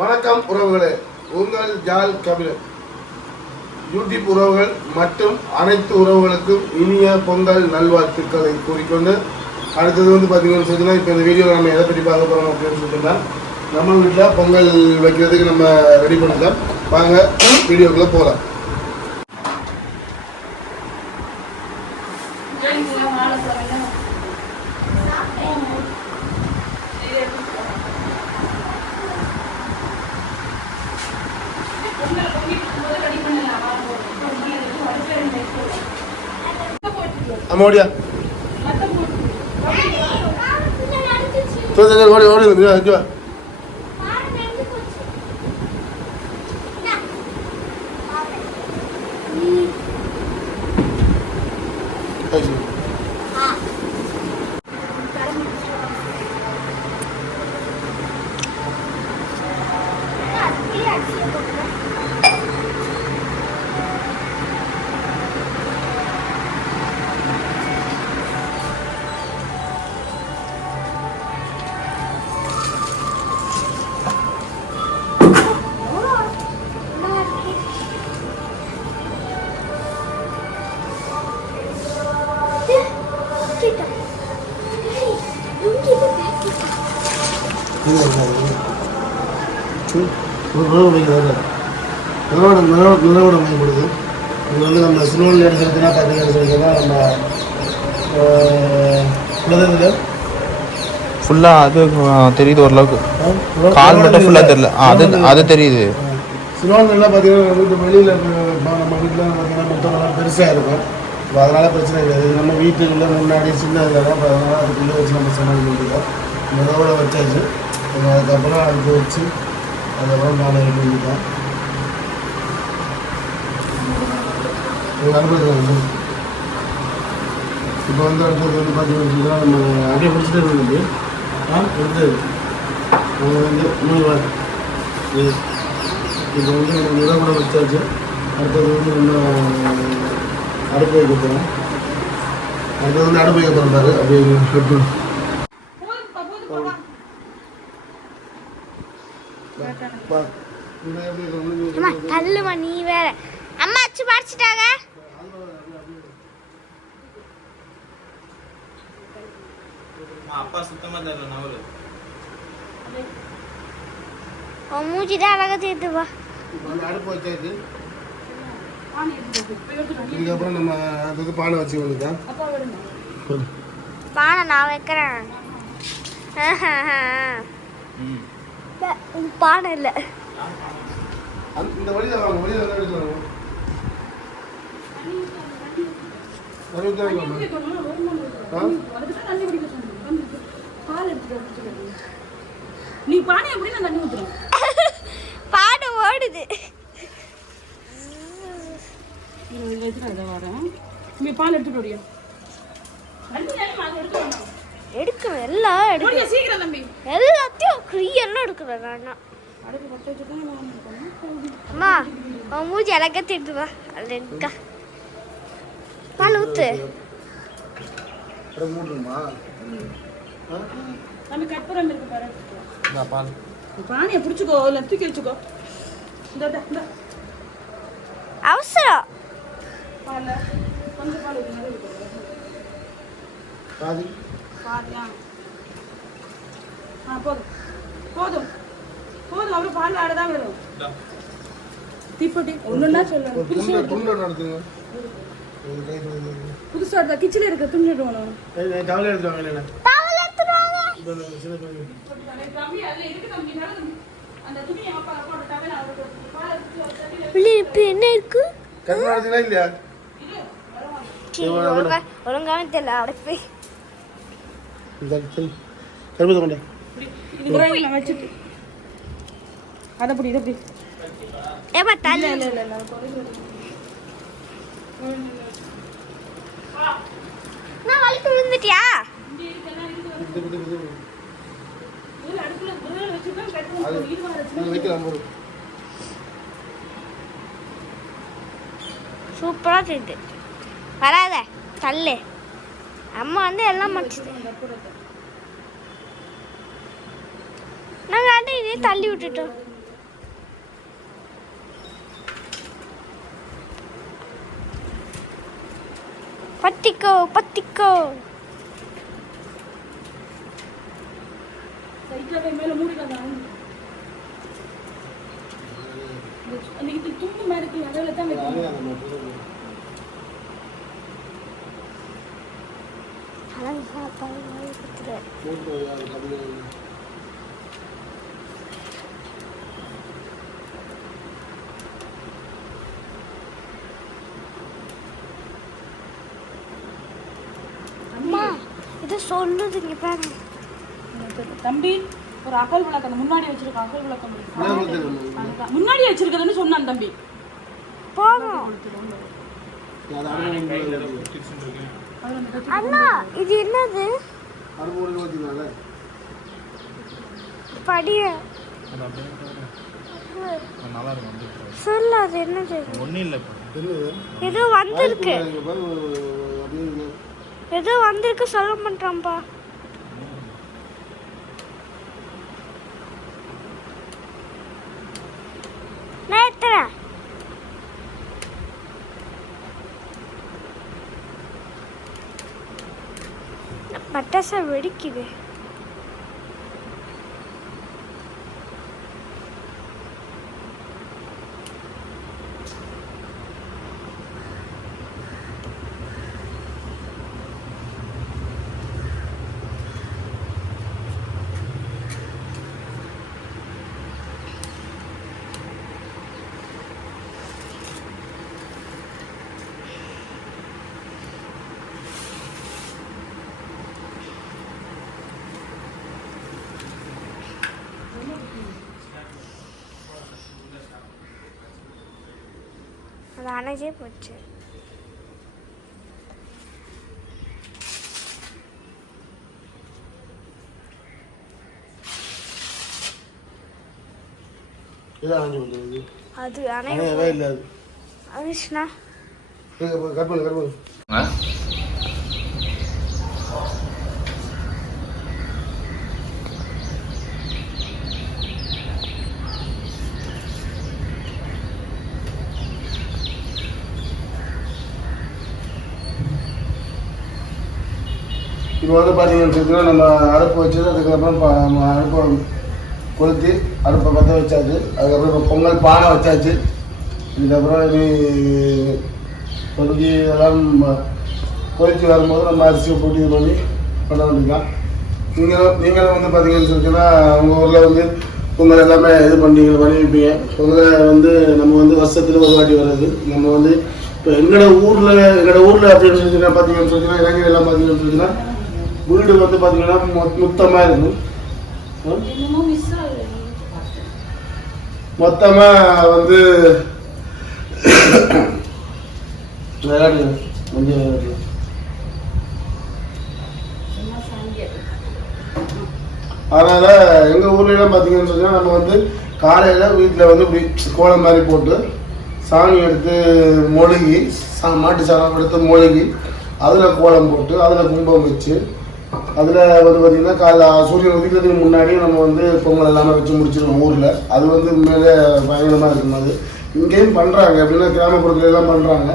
வணக்கம் உறவுகளே, உங்கள் ஜால் கபிலன் யூடியூப் உறவுகள் மற்றும் அனைத்து உறவுகளுக்கும் இனிய பொங்கல் நல்வாழ்த்துக்களை கூறிக்கொண்டு அடுத்தது பார்த்தீங்கன்னு சொன்னால் இப்போ இந்த வீடியோவில் நம்ம எதை பற்றி பார்க்க போகிறோம் அப்படின்னு சொல்லிட்டுனா நம்ம வீட்டில் பொங்கல் வைக்கிறதுக்கு நம்ம ரெடி பண்ணிக்கலாம். வாங்க வீடியோக்குள்ளே போகலாம். அம்மாடியா ஓடி ஓடி அஞ்சு நிலவோட மேம்படுது. இது நம்ம சிலோனில் எடுக்கிறதுனா பார்த்தீங்கன்னு சொல்லிங்கன்னா நம்ம குலதெய்வத்தில் ஃபுல்லாக அது தெரியுது, ஓரளவுக்கு கால் மட்டும் ஃபுல்லாக தெரியல. அது தெரியுது. சிலோன்லாம் பார்த்தீங்கன்னா வீட்டு வெளியில் நம்ம வீட்டில் பார்த்தீங்கன்னா மொத்தமெல்லாம் பெருசாக இருக்கும். இப்போ அதனால் பிரச்சனை கிடையாது. நம்ம வீட்டுக்குள்ளே முன்னாடி சின்ன இதில் இப்போ அதனால் அதுக்குள்ளே வச்சு நம்ம சமாளிக்க முடியும். நிலவோட வச்சாச்சு. அதுக்கப்புறம் அடுத்து வச்சு அதுக்கப்புறம் நாளை எழுதிட்டேன். அனுபவம் இப்போ அடுத்தது பார்த்தீங்கன்னா நம்ம அப்படியே பிடிச்சிட்டு இருந்தது எடுத்தது நம்ம இன்னொரு இப்போ நம்ம நிலம் கூட வச்சாச்சு. அடுத்தது நம்ம அடுப்பு வைக்க போகிறோம். அடுத்தது அடுப்பு வைக்க போகிறாரு. அப்படியே தள்ளுமா நீ வேற. அம்மா அச்சு படிச்சுட்டாங்க. அப்பா சுத்தமா தெரியல. நவரு மூச்சிதான் அழகா சேர்த்துப்பா. அடுப்பு வச்சாச்சு. இதுக்கப்புறம் நம்ம அடுத்தது பானை வச்சு வந்துட்டோம். பானை நான் வைக்கிறேன். பானை இல்லை. இந்த வழியில் வாங்க, வழியில் வந்து எடுத்து நீ பானை எப்படி நான் தண்ணி ஊத்துறேன். பானை ஓடுது. இதை வரேன். நீ பால் எடுத்துட்டு ஓடியா. எடுக்கணும் எல்லாம் எடுக்கணும். சீக்கிரம் தம்பி எல்லாத்தையும் கிளியர்லாம் எடுக்கிறேன் நான். அம்மா உன் மூஞ்சி அழகா திட்டுவா. அதுக்கா பால் ஊத்து. நம்ம கற்பூரம் இருக்கு பாரு. பால் பானையை பிடிச்சிக்கோ, இல்லை தூக்கி வச்சுக்கோ. இந்த அவசரம் பால் கொஞ்சம் பால் ஊற்றி பாதியா. போதும் போதும் போதும். அப்புறம் பால் ஆடதான் வரும். தீப்பொட்டி ஒண்ணுன்னா சொல்லணும். புதுசா கிச்சன்ல இருக்க துணி எடுக்கணும். டவல் எடுத்துவாங்க. என்ன இருக்கு இல்லையா? ஒழுங்காவே தெரியல. அப்படி போய் வச்சுட்டு அதை அப்படி இதை ஏமா தண்ணி நான் வலிக்கு விழுந்துட்டியா? சூப்பரா தெரியுது. வராத தள்ளு. அம்மா எல்லாம் மடிச்சுது. நாங்கள் இதே தள்ளி விட்டுட்டோம். பத்திக்கோ பத்திக்கோ. சைக்கிள் போய் மேலே மூடிக்காத. அன்னைக்கு துண்டு மாதிரி இருக்கு, அதில் தான் வைக்கணும். அம்மா இது சொல்லுதுங்க பாருங்க. தம்பி ஒரு அகல் விளக்கு அந்த முன்னாடி வச்சிருக்க அகல் விளக்கம் முன்னாடி வச்சிருக்கதுன்னு சொன்னான் தம்பி. போகும் அண்ணா. இது என்னது? படிய சொல்லு. அது என்னது? ஒன்றும் இல்லை. ஏதோ வந்திருக்கு, ஏதோ வந்திருக்கு சொல்ல மாட்டான்பா. நேத்தா பட்டாசா வெடிக்குது. அது அணைஞ்சே போச்சு. அது அணையவே இல்லை. அனுஷ்ணா இப்போ வந்து பார்த்தீங்கன்னா நம்ம அடுப்பு வச்சது, அதுக்கப்புறம் அடுப்பை கொளுத்தி அடுப்பை பற்ற வச்சாச்சு. அதுக்கப்புறம் இப்போ பொங்கல் பானை வச்சாச்சு. இதுக்கப்புறம் இது கொதிக்கி எல்லாம் கொதிச்சு வரும்போது நம்ம அரிசியை போட்டு இது பண்ண வேண்டியதான். நீங்களும் வந்து பார்த்தீங்கன்னு சொல்லிச்சுன்னா உங்கள் ஊரில் வந்து பொங்கல் எல்லாமே இது பண்ணி வைப்பீங்க. பொங்கலை வந்து நம்ம வந்து வருஷத்தில் ஒரு வாட்டி வர்றது. நம்ம வந்து இப்போ எங்களோட ஊரில் அப்படின்னு சொல்லிச்சுன்னா பார்த்தீங்கன்னு சொல்லிச்சுன்னா இளைஞர் எல்லாம் பார்த்தீங்கன்னு சொல்லிச்சுன்னா வீடு வந்து பார்த்தீங்கன்னா மொத்தமாக இருக்கும். மொத்தமாக வந்து அதனால் எங்கள் ஊர்லலாம் பார்த்தீங்கன்னு சொன்னால் நம்ம வந்து காலையில் வீட்டில் வந்து இப்படி கோலம் மாதிரி போட்டு சாமி எடுத்து மொழுகி மாட்டு சாணம் எடுத்து மொழுகி அதில் கோலம் போட்டு அதில் கும்பம் வச்சு அதில் வந்து பார்த்திங்கன்னா காலைல சூரியன் உதிக்கிறதுக்கு முன்னாடி நம்ம வந்து பொங்கல் எல்லாமே வச்சு முடிச்சிருவோம் ஊரில். அது வந்து மேலே பயங்கரமாக இருக்கும். அது இங்கேயும் பண்ணுறாங்க, எப்படின்னா கிராமப்புறத்துல எல்லாம் பண்ணுறாங்க.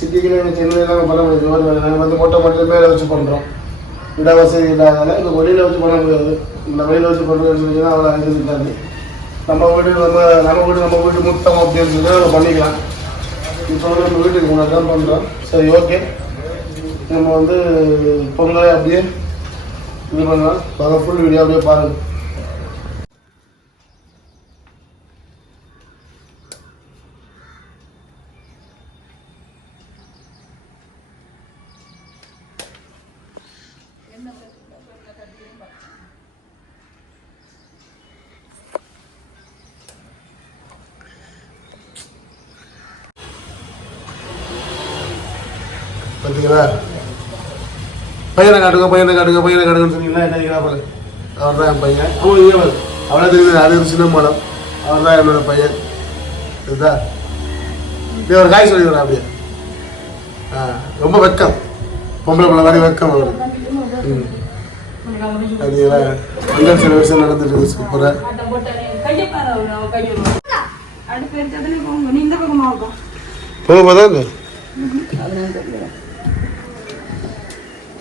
சிட்டிக்குள்ள சென்னையெல்லாம் பண்ண முடியாது. நாங்கள் வந்து மொட்டை மொட்டையில் மேலே வச்சு பண்ணுறோம். இட வசதி இல்லாதனால இந்த வெளியில் வச்சு பண்ண முடியாது. இந்த வெளியில் வச்சு பண்ணுறதுன்னு சொல்லிச்சுன்னா அவ்வளோ இது இருக்காது. நம்ம வீடு முத்தம் அப்படின்னு சொல்லி நம்ம பண்ணிக்கலாம். இப்போ வந்து நம்ம வீட்டுக்கு முன்னாடி தான் பண்ணுறோம். சரி, ஓகே. நம்ம வந்து பொங்கலை அப்படியே இது பண்ணலாம். ஃபுல் வீடியோ அப்படியே பாருங்கள். பார்த்தீங்களா? பையனை காட்டுங்கன்னு சொன்னீங்களா? என்ன போல அவர் தான் என் பையன். அவ்வளோ தெரியுது. அது ஒரு சின்ன மடம். அவர் தான் என்னோட பையன். இதுதா இப்படி ஒரு காய் சொல்லி வரேன் அப்படியே. ரொம்ப வெக்கம், பொம்பளை பிள்ளை மாதிரி வெக்கம் அவர். அது பொங்கல் செலிப்ரேஷன் நடந்துட்டு இருக்கு சூப்பராக. போக போதாங்க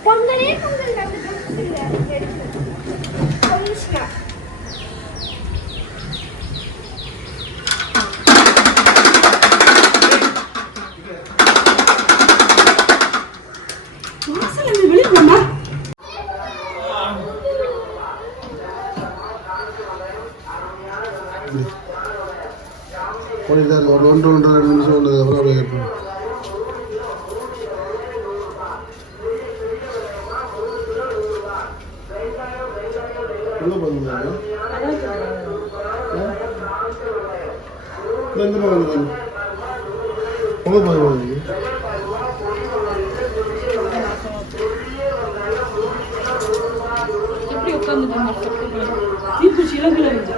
பொங்கலே பொங்கல் கம்மிஷ்னா வாசல்ல இருந்து வெளிய போமா போனீங்க ஒரு 1-2 நிமிஷம் வந்தது அப்புறம் அப்படியே இருப்போம். எங்க போறீங்க? எந்த பக்கம் போறீங்க? எங்க போறீங்க? எப்படி உட்கார்ந்துட்டு தீப்பு சிலங்குல இருந்து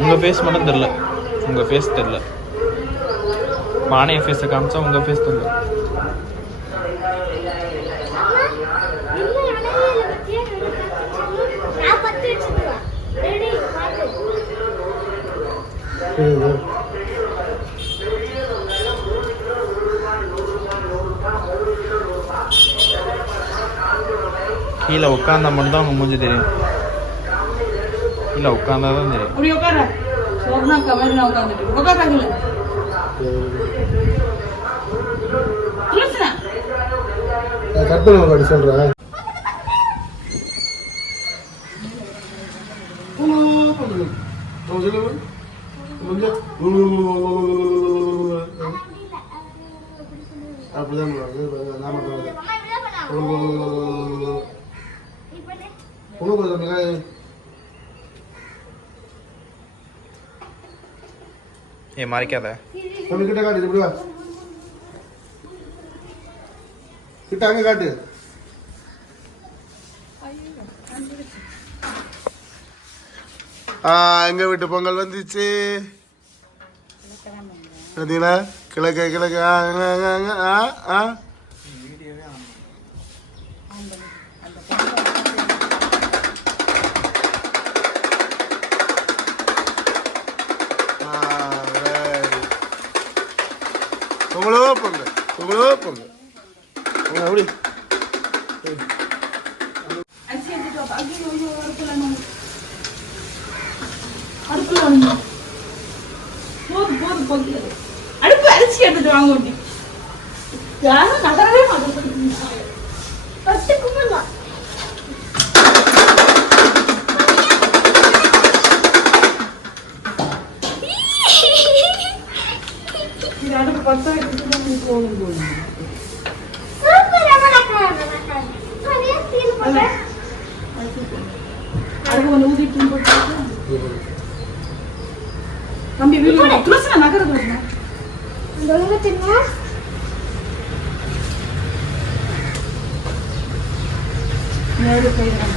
உங்கள் ஃபேஸ் மட்டும் தெரில, உங்கள் ஃபேஸ் தெரில. பானைய ஃபேஸை காமிச்சா உங்கள் ஃபேஸ் தெரில. கீழே உட்காந்தா மட்டும் தான் அவங்க மூஞ்சி தெரியும். கீழே உட்காந்தா தான் தெரியும். அப்படி உட்கார சோர்னா கமர்னா உட்காந்துட்டு உட்காராங்கல்ல துளசினா கட் பண்ண அப்படி சொல்றேன். அப்படிதான் ஏ மறைக்காத. கிட்ட காட்டு, இப்படி வா கிட்ட, அங்க காட்டு. எங்க வீட்டு பொங்கல் வந்துச்சு பார்த்தீங்களா? கிழக்க கிழக்க பொங்கலோ பொங்கல், பொங்கலோ பொங்கல். அப்படி அடுப்பு அரிசி எடுத்துட்டு வாங்க ஒட்டி யாரும் நகரவே மாட்டேன். அடுப்பு 10 போகும் அடுப்பு கொஞ்சம் ஊதிட்டு போட்டு தம்பி வீடு துளசினா நகரத்துல நேரு போயிடுறாங்க.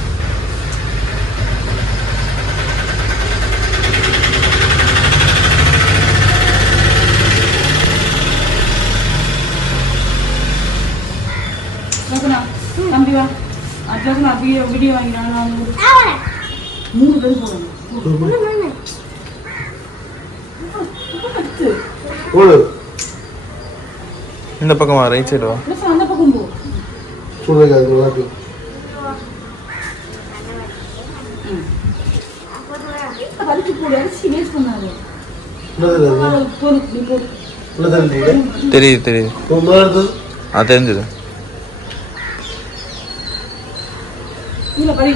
தம்பி வா அஜோகனா வீடியோ வாங்கினாலும் 3 பேர் போகணும். இந்த பக்கம் வா, ரைட் சைடு வா. அந்த பக்கம் போ. சொல்லுங்க பறிச்சு போடு, அரிசி வேஸ்ட் பண்ணாது. தெரியுது தெரியுது, அது தெரிஞ்சது. இல்ல பறி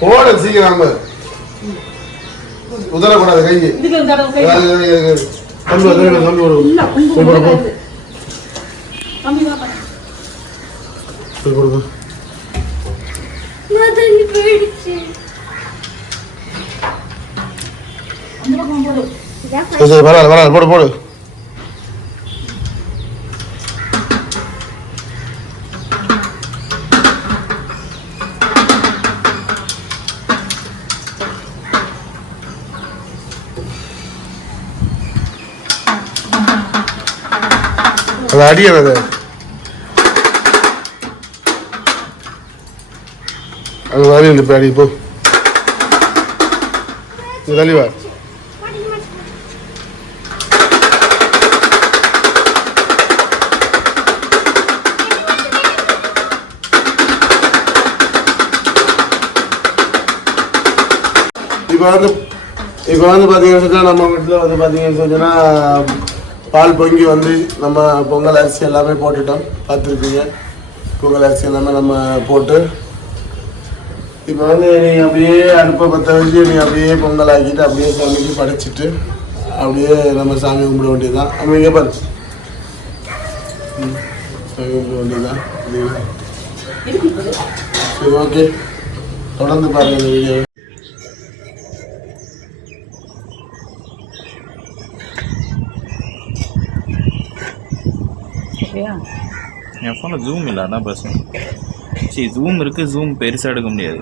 போட சீக்கிரம் உதறக்கூடாது கைக்கு. தம்பி தம்பி கொடுங்க. வராது போடு போடு. அது அடியாது. தள்ளி நின்று பேடி போ தள்ளிவா. இப்போ வந்து பார்த்தீங்கன்னு சொன்னால் நம்ம வீட்டில் வந்து பார்த்தீங்கன்னு சொன்னால் பால் பொங்கி வந்து நம்ம பொங்கல் அரிசி எல்லாமே போட்டுட்டோம். பார்த்துருக்கீங்க பொங்கல் அரிசி எல்லாமே நம்ம போட்டு இப்போ வந்து நீ அப்படியே அடுப்பை பற்ற வச்சு நீ அப்படியே பொங்கல் ஆக்கிட்டு அப்படியே சாமிக்கு படைச்சிட்டு அப்படியே நம்ம சாமி கும்பிட வேண்டியதுதான். நம்ம இங்கே பாரு சாமி கும்பிட வேண்டியதுதான். சரி ஓகே, தொடர்ந்து பாருங்கள் இந்த வீடியோ. என் ஃபோனில் ஜூம் இல்லை, அதான் பிரச்சனை. சரி ஜூம் இருக்குது, ஜூம் பெருசாக எடுக்க முடியாது.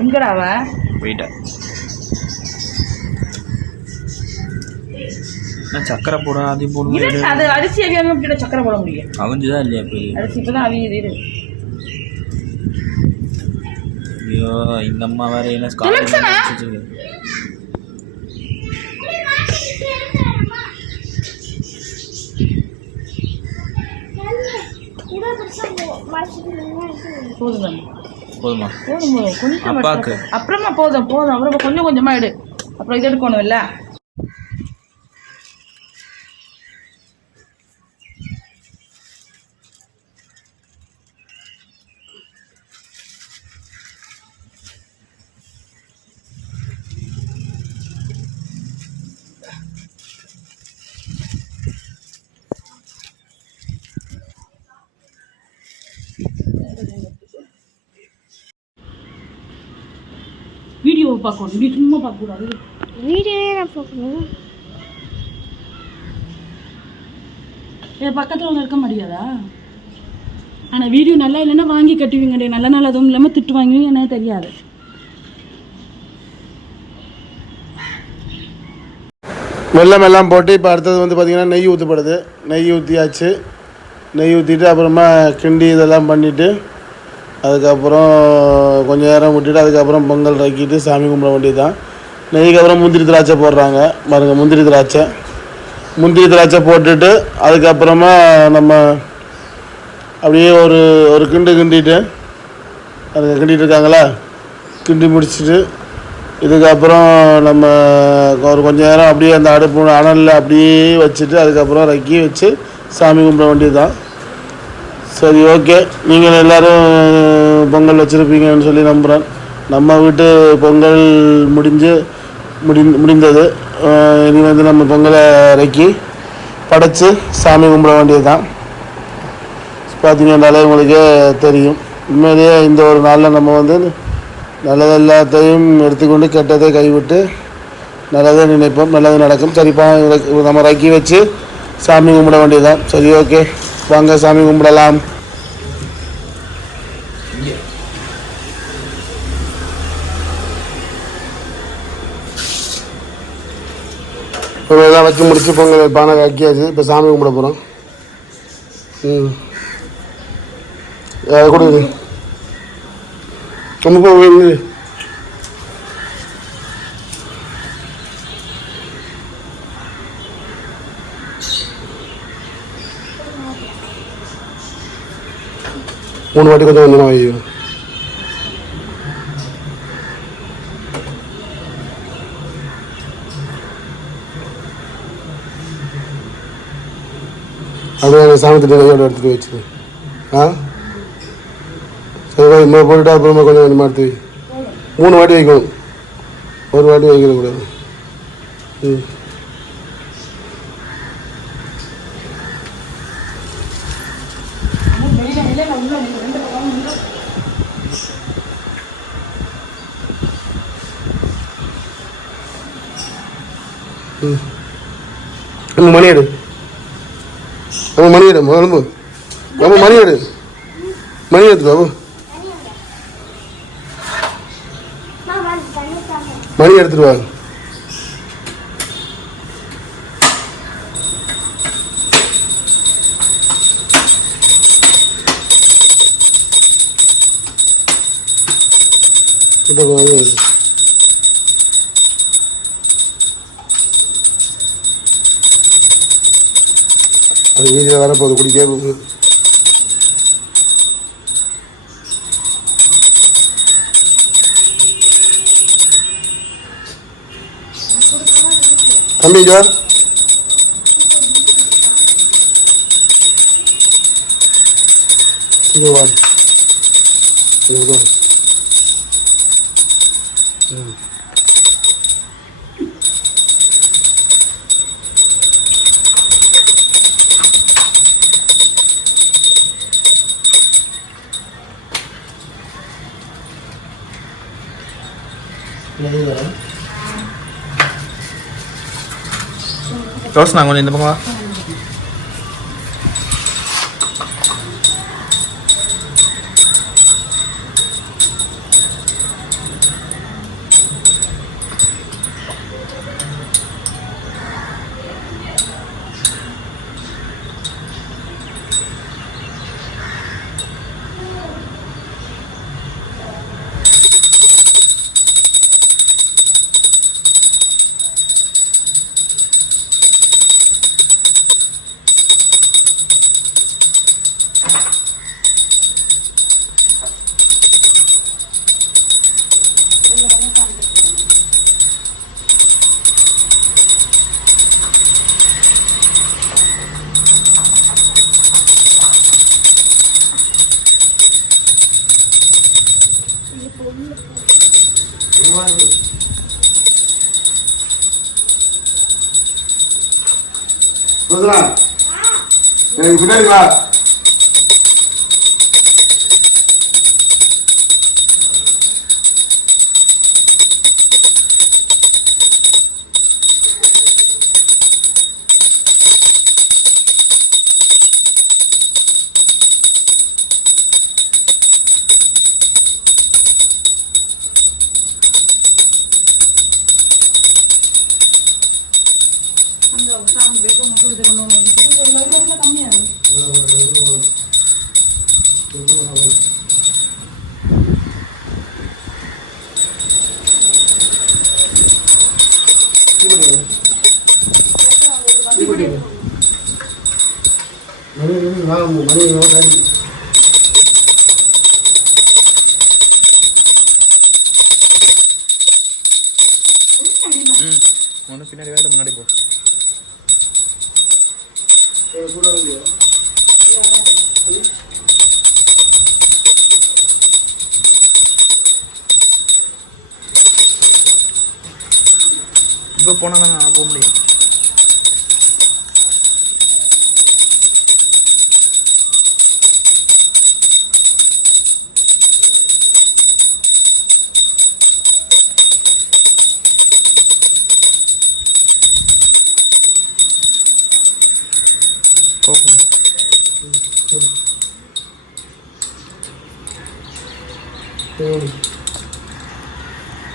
எங்கடாவா போயிட்டா. நான் சக்கரை போட அது போடுவோம். அது அரிசி அவியாம இப்படி சக்கரை போட முடியும். அவிஞ்சுதான் இல்லையா இப்போ? அரிசி இப்பதான் அவியுது. ஐயோ இந்த அம்மா வேற என்ன ஸ்காலர் போதுமா? போதும் கொஞ்சம் அப்பாக்கு அப்புறமா போதும் அப்புறம் கொஞ்சம் கொஞ்சமா எடு. அப்புறம் இது எடுக்கணும் இல்ல. வீடியோவை பார்க்கணும், நீ சும்மா பார்க்கக்கூடாது. வீடியோவே நான் பார்க்கணும். பக்கத்தில் வந்து இருக்க முடியாதா? ஆனால் வீடியோ நல்லா இல்லைன்னா வாங்கி கட்டுவீங்கடே. நல்ல நல்லதும் இல்லாமல் திட்டு வாங்குவீங்க, என்ன தெரியாது. வெல்லம் எல்லாம் போட்டு இப்போ அடுத்தது வந்து பார்த்திங்கன்னா நெய் ஊற்றப்படுது. நெய் ஊற்றியாச்சு. நெய் ஊற்றிட்டு அப்புறமா கிண்டி இதெல்லாம் பண்ணிவிட்டு அதுக்கப்புறம் கொஞ்சம் நேரம் விட்டுட்டு அதுக்கப்புறம் பொங்கல் ரக்கிட்டு சாமி கும்பிட வேண்டியது தான். நெய்க்கு அப்புறம் முந்திரி திராட்சை போடுறாங்க பாருங்கள். முந்திரி திராட்சை போட்டுட்டு அதுக்கப்புறமா நம்ம அப்படியே ஒரு கிண்டிட்டு அதுக்கு கிண்டிகிட்டு இருக்காங்களா, கிண்டி முடிச்சுட்டு இதுக்கப்புறம் நம்ம கொஞ்சம் நேரம் அப்படியே அந்த அடுப்பு அனலில் அப்படியே வச்சுட்டு அதுக்கப்புறம் ரக்கி வச்சு சாமி கும்பிட வேண்டியது தான். சரி ஓகே, நீங்கள் எல்லோரும் பொங்கல் வச்சுருப்பீங்கன்னு சொல்லி நம்புகிறேன். நம்ம வீட்டு பொங்கல் முடிந்தது. இனி வந்து நம்ம பொங்கலை இறக்கி படைச்சி சாமி கும்பிட வேண்டியது தான். பார்த்தீங்கன்னாலே உங்களுக்கே தெரியும். உண்மையிலேயே இந்த ஒரு நாளில் நம்ம வந்து நல்லது எல்லாத்தையும் எடுத்துக்கொண்டு கெட்டதை கைவிட்டு நல்லதை நினைப்போம், நல்லது நடக்கும். சரிப்பா, நம்ம இறக்கி வச்சு சாமி கும்பிட வேண்டியது தான். சரி ஓகே, வாங்க சாமி கும்பிடலாம். இதெல்லாம் வச்சு முடிச்சு பொங்கல் பானை ஆக்கியாச்சு. இப்போ சாமி கும்பிட போகிறோம். கொடுக்குது ரொம்ப போகுது. மூணு வாட்டி கொஞ்சம் கொஞ்சமாக வையும். அப்படியே சாமி திட்ட எடுத்துகிட்டு வச்சு சரி இன்னொரு போட்டுட்டு அப்புறமா கொஞ்சம் கொஞ்சமாக எடுத்து வை. 3 வாட்டி வைக்கணும், ஒரு வாட்டி வைக்கக்கூடாது. மணி எடு, நம்ம மணி எடு, நம்ம மணி எடு, மணி எடுத்து பாபு, மணி எடுத்துட்டு வாங்க. இப்போ அது வீதியில் வரப்போகுது குடிக்க தம்பிக்கா ரோஸ் நான் கொஞ்சம் இந்த பக்கம் வா. எனக்கு பின்னாடி வா. ஒன்று பின்னாடி வேறு முன்னாடி போ. இப்போ போனால் தான் நான் போக முடியும்.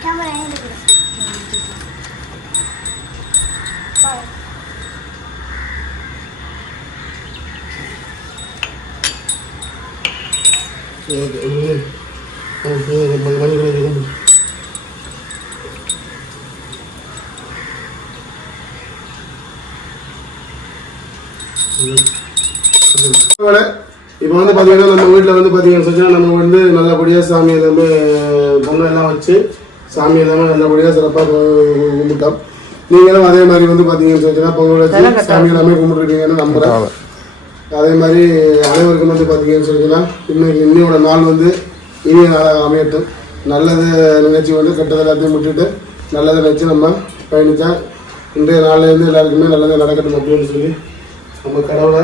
கேமரா எங்க இருக்கு? இப்போ வந்து பார்த்தீங்கன்னா நம்ம வீட்டில் வந்து பார்த்தீங்கன்னு சொன்னால் நம்ம வந்து நல்லபடியாக சாமி எல்லாமே பொங்கல் எல்லாம் வச்சு சாமி எல்லாமே நல்லபடியாக சிறப்பாக கும்பிட்டோம். நீங்களும் அதே மாதிரி வந்து பார்த்தீங்கன்னு சொன்னால் பொங்கல் வச்சு சாமி எல்லாமே கும்பிட்டுருக்கீங்கன்னு நம்புகிறேன். அதே மாதிரி அனைவருக்கும் வந்து பார்த்தீங்கன்னு சொன்னீங்கன்னா இன்னையோட நாள் வந்து இனிய நாளாக அமையட்டும். நல்லது நிகழ்ச்சி வந்து கெட்டது எல்லாத்தையும் விட்டுட்டு நல்லதை நினச்சி நம்ம பயணித்தா இன்றைய நாள்லேருந்து எல்லாருக்குமே நல்லதாக நடக்கட்டும் அப்படின்னு சொல்லி நம்ம கடவுளை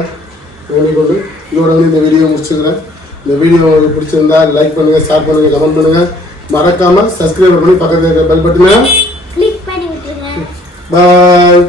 வேண்டிக்கொண்டு இதோட வந்து இந்த வீடியோ முடிச்சுக்கிறேன். இந்த வீடியோ உங்களுக்கு பிடிச்சிருந்தா லைக் பண்ணுங்கள், ஷேர் பண்ணுங்கள், கமெண்ட் பண்ணுங்கள். மறக்காமல் சப்ஸ்கிரைப் பண்ணி பக்கத்தில் இருக்கிற பெல் பட்டனை கிளிக் பண்ணி விட்டுருங்க. பாய்.